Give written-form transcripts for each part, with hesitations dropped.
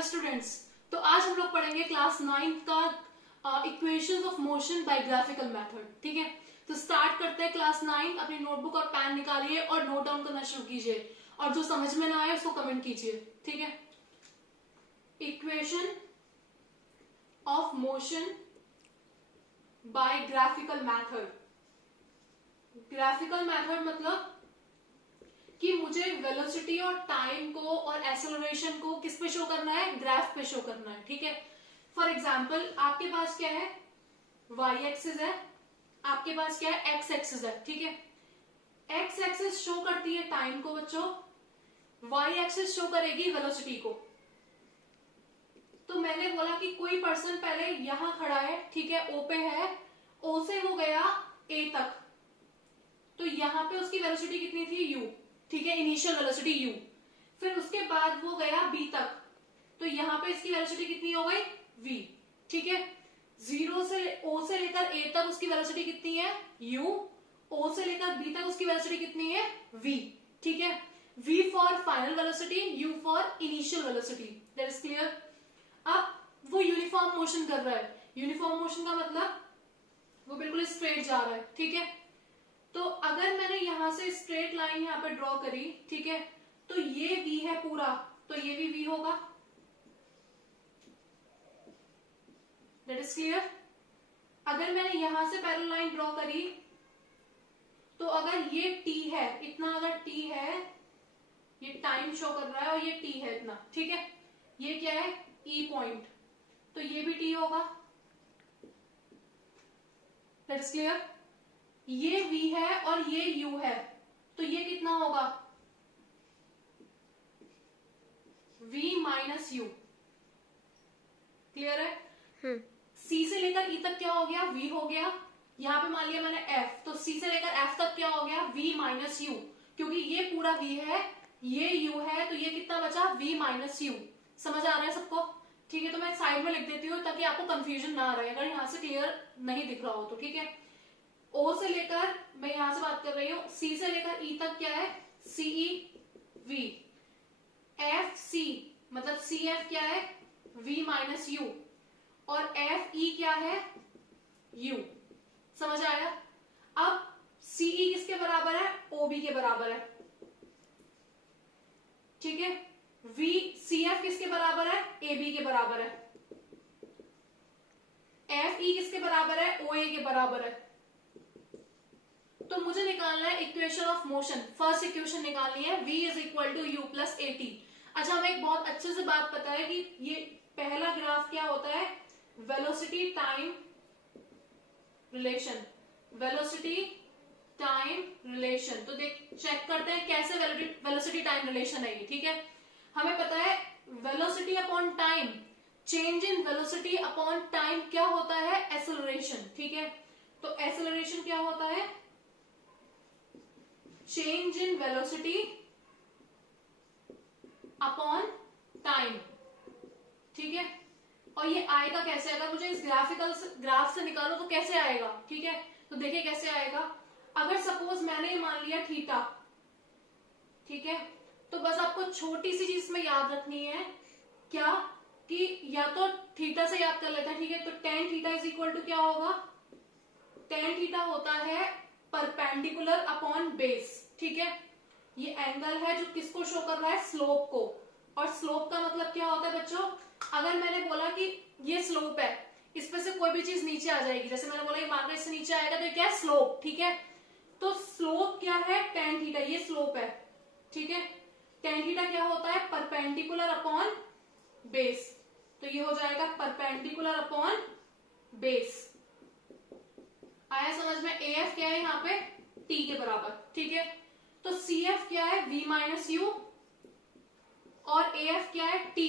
Hello students, तो आज हम लोग पढ़ेंगे क्लास 9 का equations of motion by graphical method. ठीक है, तो स्टार्ट करते हैं क्लास 9। अपनी नोटबुक और पेन निकालिए और नोट डाउन करना शुरू कीजिए, और जो समझ में ना आए उसको कमेंट कीजिए। ठीक है, equation of motion by graphical method. Graphical method मतलब कि मुझे वेलोसिटी और टाइम को और एक्सेलरेशन को किस पे शो करना है, ग्राफ पे शो करना है। ठीक है, फॉर एग्जांपल आपके पास क्या है, वाई एक्सिस है, आपके पास क्या है, एक्स एक्सिस है। ठीक है, एक्स एक्सिस शो करती है टाइम को बच्चों, वाई एक्सिस शो करेगी वेलोसिटी को। तो मैंने बोला कि कोई पर्सन पहले यहां खड़ा है, ठीक है, ओ पे है, ओ से वो गया ए तक, तो यहां पे उसकी वेलोसिटी कितनी थी, यू। ठीक है, इनिशियल वेलोसिटी यू। फिर उसके बाद वो गया बी तक, तो यहां पे इसकी वेलोसिटी कितनी हो गई, वी। ठीक है, जीरो से ओ से लेकर ए तक उसकी वेलोसिटी कितनी है, यू। ओ से लेकर बी तक उसकी वेलोसिटी कितनी है, वी। ठीक है, v for final velocity, u for initial velocity. That is clear. अब वो यूनिफॉर्म मोशन कर रहा है। यूनिफॉर्म मोशन का मतलब वो बिल्कुल स्ट्रेट जा रहा है। ठीक है, तो अगर मैंने यहां से स्ट्रेट लाइन यहां पे ड्रॉ करी, ठीक है, तो ये v है पूरा, तो ये भी v होगा। That is clear. अगर मैंने यहां से पैरेलल लाइन ड्रॉ करी, तो अगर ये t है, इतना अगर t है, ये टाइम शो कर रहा है और ये t है इतना, ठीक है, ये क्या है, e पॉइंट, तो ये भी t होगा। That is clear. ये v है और ये u है, तो ये कितना होगा, v माइनस u। क्लियर है। c से लेकर e तक क्या हो गया, v हो गया। यहां पे मान लिया मैंने f, तो c से लेकर f तक क्या हो गया, v माइनस u, क्योंकि ये पूरा v है, ये u है, तो ये कितना बचा, v माइनस u। समझ आ रहा है सबको। ठीक है, तो मैं साइड में लिख देती हूँ ताकि आपको कंफ्यूजन ना रहे, अगर यहां से क्लियर नहीं दिख रहा हो तो। ठीक है, O से लेकर, मैं यहां से बात कर रही हूं, C से लेकर E तक क्या है, CE V। FC मतलब CF क्या है, V माइनस U, और FE क्या है, U। समझ आया। अब CE किसके बराबर है, OB के बराबर है। ठीक है, CF किसके बराबर है, AB के बराबर है। FE किसके बराबर है, OA के बराबर है। तो मुझे निकालना है equation of motion. First equation निकालनी है, v is equal to u plus a t. अच्छा, हमें एक बहुत अच्छे से बात पता है कि ये पहला ग्राफ क्या होता है, velocity time relation. Velocity time relation, तो देख चेक करते हैं कैसे वेलोसिटी टाइम रिलेशन है ये। ठीक है, हमें पता है velocity upon time, change in velocity upon time क्या होता है, एक्सेलरेशन। ठीक है, तो एक्सेलरेशन क्या होता है, change in velocity upon time. ठीक है, और ये आएगा कैसे, अगर मुझे इस ग्राफ से निकालो तो कैसे आएगा। ठीक है, तो देखिए कैसे आएगा। अगर सपोज मैंने मान लिया थीटा, ठीक है, तो बस आपको छोटी सी चीज में याद रखनी है, क्या कि या तो थीटा से याद कर लेते हैं। ठीक है, तो tan theta is equal to क्या होगा, टेन थीटा होता है परपेंडिकुलर अपॉन बेस। ठीक है, ये एंगल है जो किसको शो कर रहा है, स्लोप को। और स्लोप का मतलब क्या होता है बच्चों, अगर मैंने बोला कि ये स्लोप है, इस पे से कोई भी चीज नीचे आ जाएगी, जैसे मैंने बोला ये मार्कर इससे नीचे आएगा, तो ये क्या है, स्लोप। ठीक है, तो स्लोप क्या है, टेन थीटा, ये स्लोप है। ठीक है, टेन थीटा क्या होता है, परपेंडिकुलर अपॉन बेस, तो ये हो जाएगा परपेंडिकुलर अपॉन बेस। आया समझ में। AF क्या है यहाँ पे, T के बराबर। ठीक है, तो CF क्या है, V माइनस यू, और AF क्या है, T।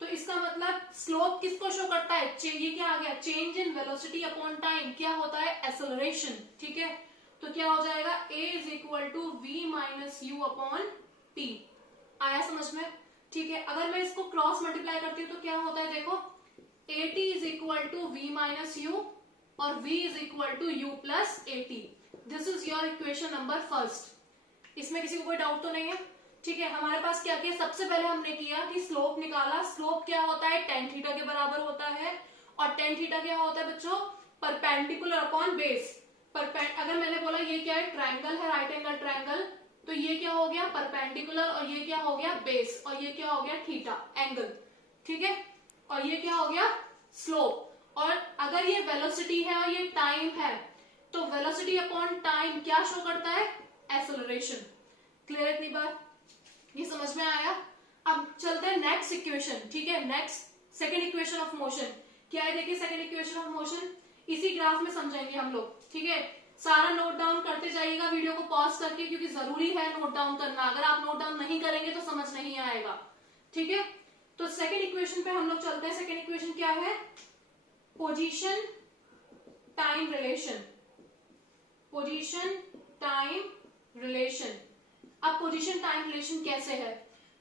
तो इसका मतलब स्लोप किसको शो करता है, ये क्या आ गया, change in velocity upon time, क्या होता है, एक्सेलरेशन। ठीक है, तो क्या हो जाएगा, A is equal to V minus u upon T। आया समझ में। ठीक है, अगर मैं इसको क्रॉस मल्टीप्लाई करती हूँ तो क्या होता है, देखो AT is equal to V minus u और v is equal to u plus a t. This is your equation number first. इसमें किसी को कोई डाउट तो नहीं है। ठीक है, हमारे पास क्या किया, सबसे पहले हमने किया कि स्लोप निकाला। स्लोप क्या होता है, tan थीटा के बराबर होता है, और tan थीटा क्या होता है बच्चों, परपेंडिकुलर अपॉन बेस। अगर मैंने बोला ये क्या है, ट्रायंगल है, राइट एंगल ट्रायंगल, तो ये क्या हो गया परपेंडिकुलर, और ये क्या हो गया बेस, और ये क्या हो गया थीटा एंगल, ठीक है, और ये क्या हो गया स्लोप। और अगर ये वेलोसिटी है और ये टाइम है, तो वेलोसिटी अपॉन टाइम क्या शो करता है, एक्सेलरेशन। क्लियर इतनी बात, ये समझ में आया। अब चलते हैं नेक्स्ट इक्वेशन, ठीक है, next second equation of motion क्या है, देखिए सेकंड इक्वेशन ऑफ मोशन इसी ग्राफ में समझेंगे हम लोग, ठीक है। सारा नोट डाउन करते जाइएगा वीडियो को पॉज करके, क्योंकि जरूरी है नोट डाउन करना, अगर आप नोट डाउन नहीं करेंगे तो समझ नहीं आएगा, ठीक है। तो सेकंड इक्वेशन पे हम लोग चलते हैं। सेकंड इक्वेशन क्या है, position time relation, position time relation. अब पोजीशन टाइम रिलेशन कैसे है,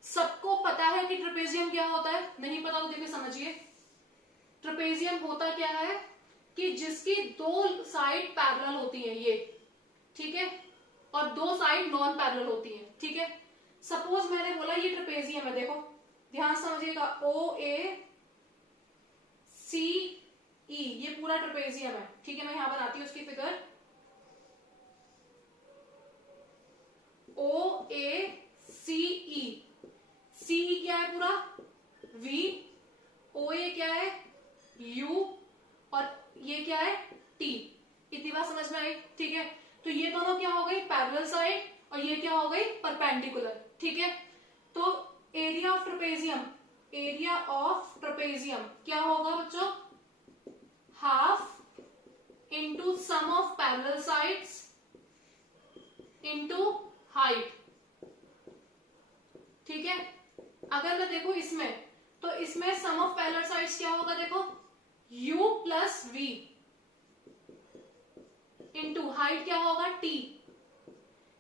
सबको पता है कि ट्रेपेजियम क्या होता है, नहीं पता तो देखिए समझिए। ट्रेपेजियम होता क्या है कि जिसकी दो साइड पैरेलल होती है ये, ठीक है, और दो साइड नॉन पैरेलल होती है, ठीक है। सपोज मैंने बोला ये ट्रेपेजियम है, देखो ध्यान समझिएगा, ओ ए सी ई, ये पूरा ट्रेपेजियम है, ठीक है। मैं यहां बनाती हूँ उसकी फिगर, ओ ए सी ई, सी क्या है पूरा वी, ओ ए क्या है यू, और ये क्या है टी। इतनी बात समझ में आई, ठीक है। तो ये दोनों क्या हो गई पैरेलल साइड, और ये क्या हो गई परपेंडिकुलर, ठीक है। तो area of trapezium, area of trapezium क्या होगा बच्चों, half into sum of parallel sides into height, ठीक है। अगर मैं देखो इसमें, तो इसमें सम ऑफ पैरेलल साइड्स क्या होगा, देखो u plus v into height क्या होगा t,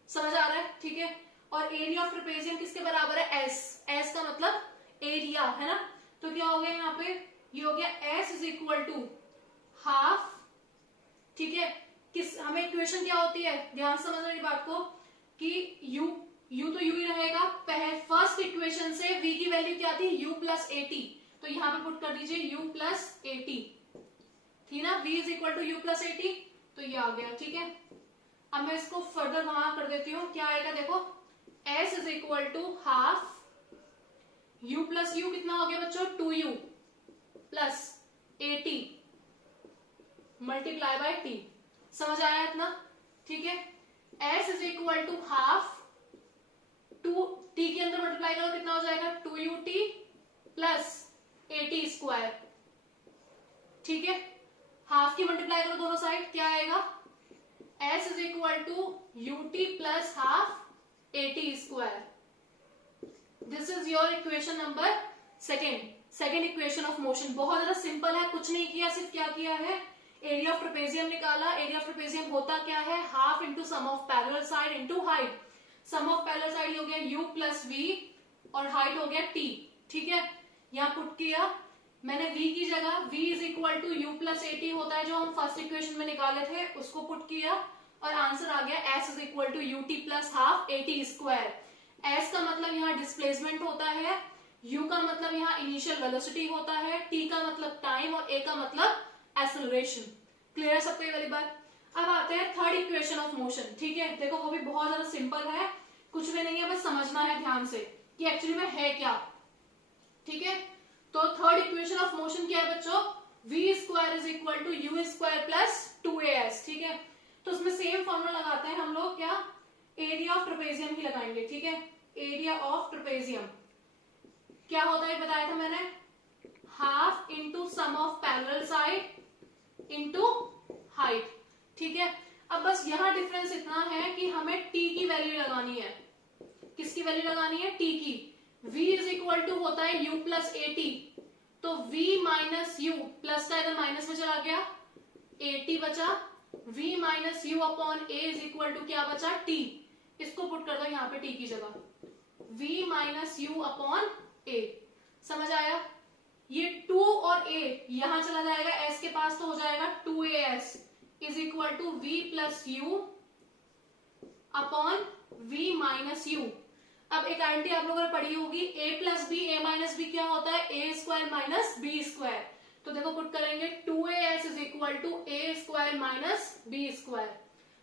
समझ आ रहा है, ठीक है। और एरिया ऑफ ट्रेपेजियम किसके बराबर है, s, s का मतलब एरिया है ना, तो क्या हो गया यहाँ पे, ये हो गया s is equal to half, ठीक है। किस हमें इक्वेशन क्या होती है, ध्यान समझ रही बात को, कि u तो u ही रहेगा, फर्स्ट इक्वेशन से v की वैल्यू क्या थी, u प्लस ए टी, तो यहां पे पुट कर दीजिए u प्लस ए टी, थी ना, v is equal to u plus a t, तो ये आ गया, ठीक है। अब मैं इसको फर्दर वहां कर देती हूँ, क्या आएगा देखो, s is equal to half u plus u कितना हो गया बच्चों, 2u plus a t multiply by t, समझ आया इतना, ठीक है। s is equal to half, two t के अंदर मल्टीप्लाई करो कितना हो जाएगा, 2ut plus a t square, ठीक है। हाफ की मल्टीप्लाई करो दोनों साइड, क्या आएगा, s is equal to ut plus half a t square. This is your equation number second equation of motion. बहुत ज्यादा सिंपल है, कुछ नहीं किया, सिर्फ क्या किया है, एरिया ऑफ ट्रेपेजियम निकाला। एरिया ऑफ ट्रेपेजियम होता क्या है, half into sum of parallel side into height. Sum of parallel side हो गया u प्लस v, और हाइट हो गया t, ठीक है। यहाँ पुट किया मैंने v की जगह, v is equal to u plus a t होता है जो हम फर्स्ट इक्वेशन में निकाले थे, उसको पुट किया, और आंसर आ गया s is equal to u t plus half a t square. s का मतलब यहाँ डिस्प्लेसमेंट होता है, u का मतलब यहाँ इनिशियल वेलोसिटी होता है, t का मतलब टाइम, और a का मतलब एक्सेलरेशन। क्लियर है सबको ये वाली बात। अब आते हैं थर्ड इक्वेशन ऑफ मोशन, ठीक है। देखो वो भी बहुत ज्यादा सिंपल है, कुछ भी नहीं है, बस समझना है ध्यान से कि एक्चुअली में है क्या, ठीक है। तो थर्ड इक्वेशन ऑफ मोशन क्या है बच्चों, v square is equal to u square plus 2as, ठीक है। तो उसमें सेम फॉर्मूला लगाते हैं हम लोग, क्या, एरिया ऑफ ट्रेपेजियम ही लगाएंगे, ठीक है। एरिया ऑफ ट्रेपेजियम क्या होता है बताया था मैंने, half into sum of parallel side into height, ठीक है। अब बस यहाँ डिफरेंस इतना है कि हमें t की वैल्यू लगानी है, किसकी वैल्यू लगानी है, t की। v इज इक्वल टू होता है u प्लस ए टी, तो v माइनस यू, प्लस का इधर माइनस में चला गया, ए टी बचा, v minus u upon a is equal to क्या बचा, t। इसको पुट कर दो यहाँ पे t की जगह, v माइनस यू अपॉन ए, समझ आया। ये 2 और a यहां चला जाएगा s के पास, तो हो जाएगा 2as is equal to v plus u upon v minus u. अब एक आइडेंटिटी आप लोगों ने पढ़ी होगी, a plus b, a minus b क्या होता है, a square minus b square. तो देखो पुट करेंगे 2as is equal to a square minus b square.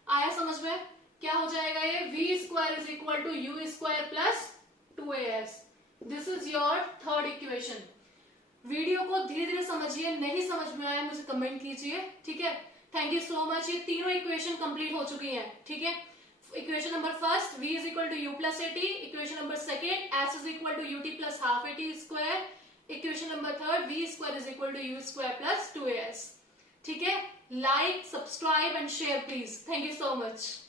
आया समझ में? क्या हो जाएगा ये, v square is equal to u square plus 2as। This is your third equation. Video को धीरे धीरे समझिए, नहीं समझ में आया मुझे कमेंट कीजिए, ठीक है। Thank you so much. ये तीनों इक्वेशन कंप्लीट हो चुकी हैं, ठीक है। Equation number first v is equal to u plus a t, equation number second s is equal to u t plus half a t square, equation number third v square is equal to u square plus 2as, ठीक है। Like, subscribe and share please. Thank you so much.